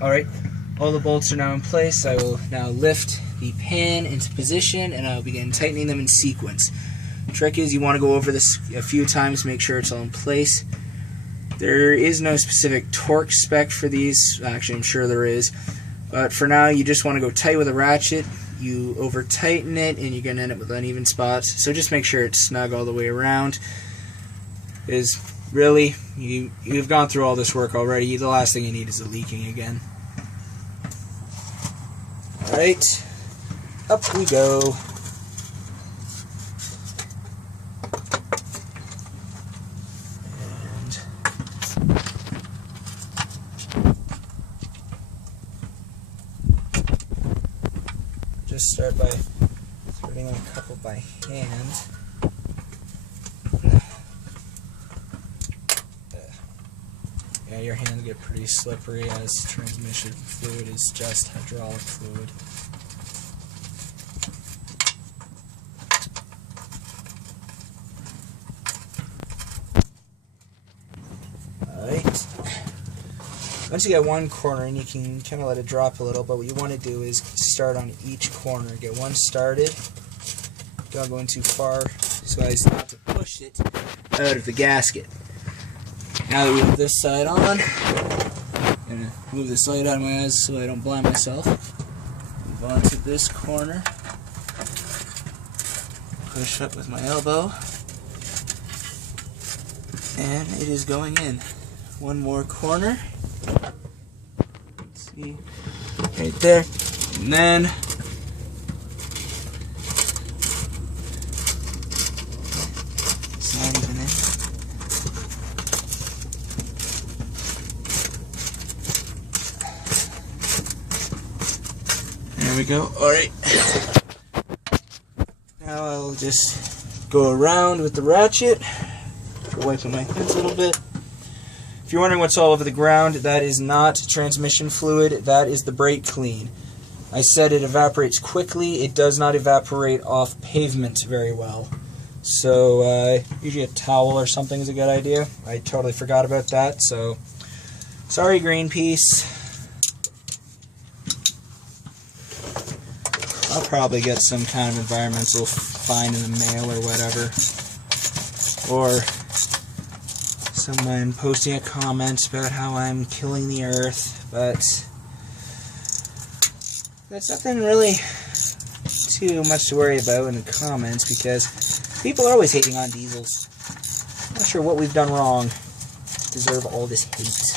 Alright, all the bolts are now in place. I will now lift the pan into position and I'll begin tightening them in sequence. The trick is you want to go over this a few times, make sure it's all in place. There is no specific torque spec for these. Actually, I'm sure there is. But for now, you just want to go tight with a ratchet. You over tighten it and you're going to end up with uneven spots. So just make sure it's snug all the way around. Because really, you've gone through all this work already. The last thing you need is a leaking again. Alright, up we go. Just start by threading a couple by hand. Yeah, your hands get pretty slippery as transmission fluid is just hydraulic fluid. Alright. Once you get one corner in, you can kind of let it drop a little, but what you want to do is start on each corner. Get one started. Don't go in too far so as not to push it out of the gasket. Now that we have this side on, I'm going to move this light out of my eyes so I don't blind myself. Move on to this corner. Push up with my elbow. And it is going in. One more corner. Let's see. Right there. And then it's not even in. There we go. Alright. Now I'll just go around with the ratchet. Wiping my hands a little bit. If you're wondering what's all over the ground, that is not transmission fluid, that is the brake clean. I said it evaporates quickly. It does not evaporate off pavement very well. So usually a towel or something is a good idea. I totally forgot about that, so sorry, Greenpeace. I'll probably get some kind of environmental fine in the mail or whatever. Or someone posting a comment about how I'm killing the earth, but that's nothing really too much to worry about in the comments because people are always hating on diesels. I'm not sure what we've done wrong to deserve all this hate.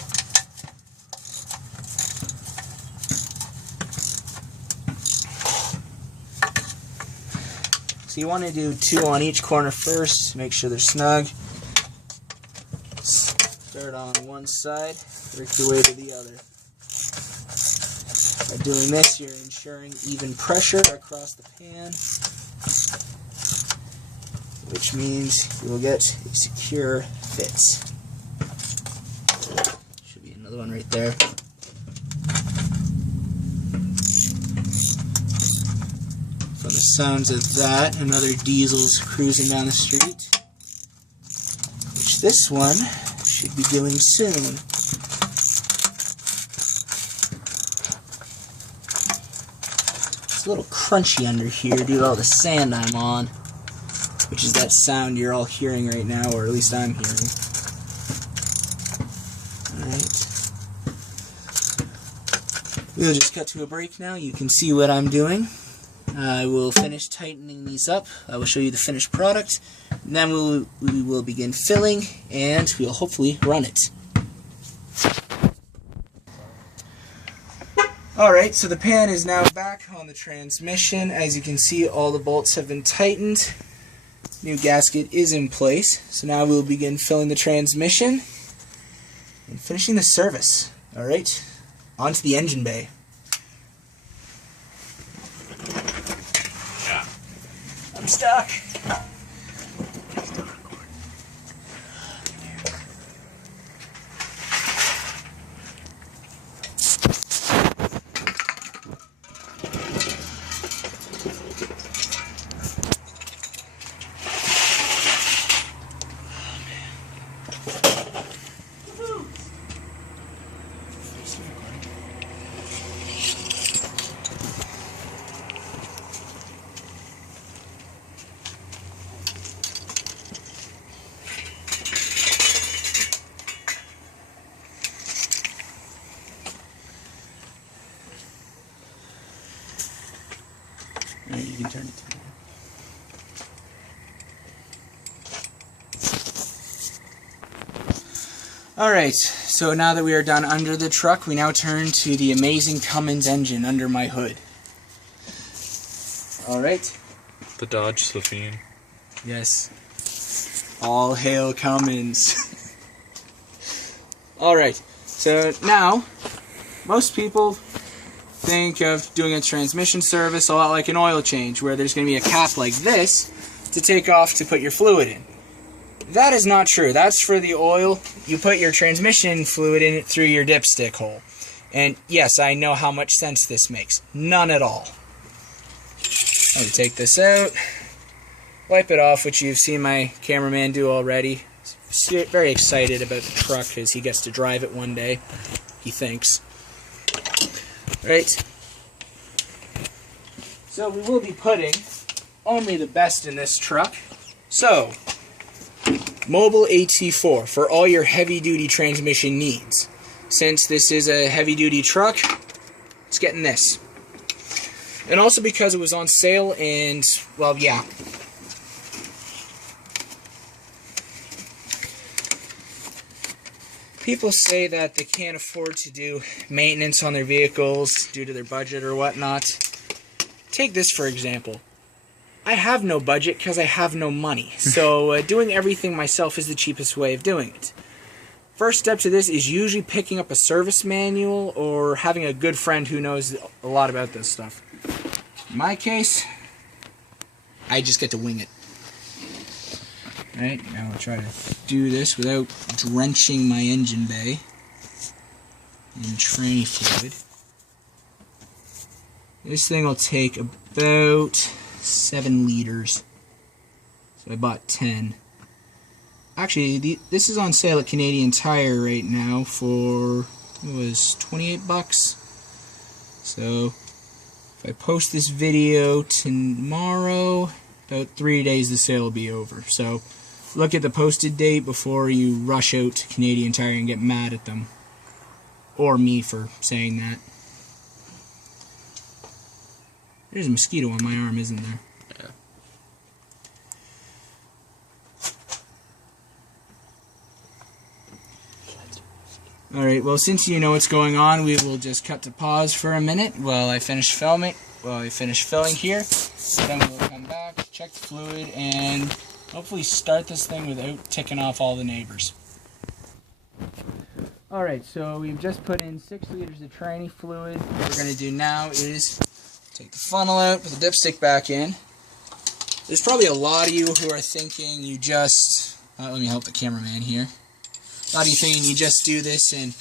So you want to do 2 on each corner first, make sure they're snug. Start on one side, work your way to the other. By doing this, you're ensuring even pressure across the pan, which means you will get a secure fit. Should be another one right there. From the sounds of that, another diesel's cruising down the street, which this one should be doing soon. It's a little crunchy under here due to all the sand I'm on, which is that sound you're all hearing right now, or at least I'm hearing. Alright. We'll just cut to a break now. You can see what I'm doing. I will finish tightening these up. I will show you the finished product. And then we will begin filling, and we'll hopefully run it. Alright, so the pan is now back on the transmission. As you can see, all the bolts have been tightened. New gasket is in place. So now we'll begin filling the transmission and finishing the service. Alright, on to the engine bay. I'm stuck. turn it to me. Alright, so now that we are done under the truck, we now turn to the amazing Cummins engine under my hood. Alright. The Dodge Safine. Yes. All hail Cummins. Alright, so now, most people think of doing a transmission service a lot like an oil change, where there's going to be a cap like this to take off to put your fluid in. That is not true. That's for the oil. You put your transmission fluid in it through your dipstick hole. And yes, I know how much sense this makes. None at all. I'm going to take this out, wipe it off, which you've seen my cameraman do already. He's very excited about the truck because he gets to drive it one day, he thinks. Right. So we will be putting only the best in this truck. So, Mobile AT4 for all your heavy-duty transmission needs. Since this is a heavy-duty truck, it's getting this. And also because it was on sale and, well, yeah. People say that they can't afford to do maintenance on their vehicles due to their budget or whatnot. Take this for example. I have no budget because I have no money. So doing everything myself is the cheapest way of doing it. First step to this is usually picking up a service manual or having a good friend who knows a lot about this stuff. In my case, I just get to wing it. Alright, now I'll try to do this without drenching my engine bay in tranny fluid. This thing will take about 7 liters. So I bought 10. Actually, this is on sale at Canadian Tire right now for, it was 28 bucks. So, if I post this video tomorrow, about 3 days the sale will be over. So, look at the posted date before you rush out to Canadian Tire and get mad at them. Or me for saying that. There's a mosquito on my arm, isn't there? Yeah. Alright, well, since you know what's going on, we will just cut to pause for a minute while I finish filming. While I finish filling here. Then we'll come back, check the fluid, and hopefully start this thing without ticking off all the neighbors. Alright, so we've just put in 6 liters of tranny fluid. What we're going to do now is take the funnel out, put the dipstick back in. There's probably a lot of you who are thinking you just... let me help the cameraman here. A lot of you thinking you just do this and,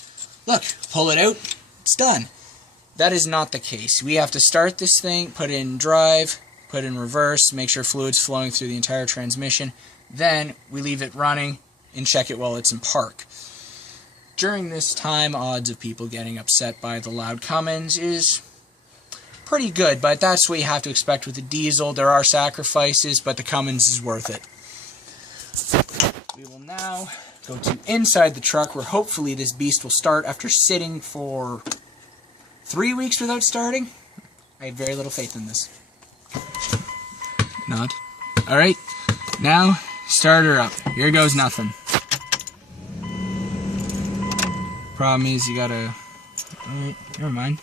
look, pull it out, it's done. That is not the case. We have to start this thing, put it in drive, put it in reverse, make sure fluid's flowing through the entire transmission. Then we leave it running and check it while it's in park. During this time, odds of people getting upset by the loud Cummins is pretty good, but that's what you have to expect with the diesel. There are sacrifices, but the Cummins is worth it. We will now go to inside the truck, where hopefully this beast will start after sitting for 3 weeks without starting. I have very little faith in this. Nod. Alright, now start her up. Here goes nothing. Problem is you gotta... Alright, never mind.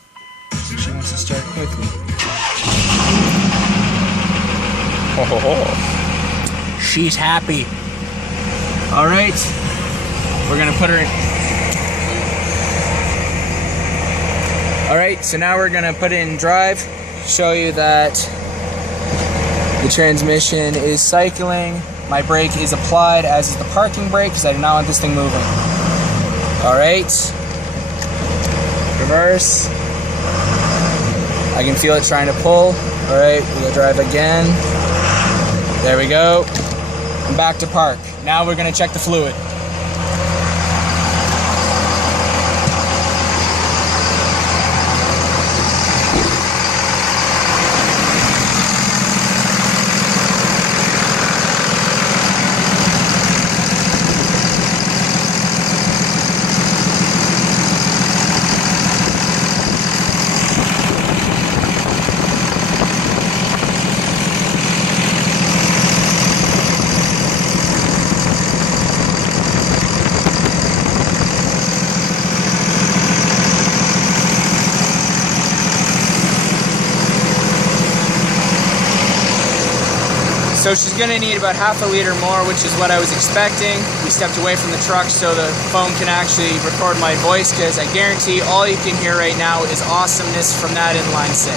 She wants to start quickly. Oh. She's happy. Alright, we're gonna put her in. Alright, so now we're gonna put it in drive, show you that the transmission is cycling, my brake is applied, as is the parking brake, because I do not want this thing moving. Alright, reverse, I can feel it trying to pull. Alright, we'll drive again, there we go, and back to park. Now we're going to check the fluid. So she's going to need about half a liter more, which is what I was expecting. We stepped away from the truck so the phone can actually record my voice, because I guarantee all you can hear right now is awesomeness from that inline 6.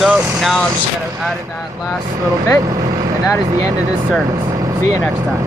So now I'm just going to add in that last little bit, and that is the end of this service. See you next time.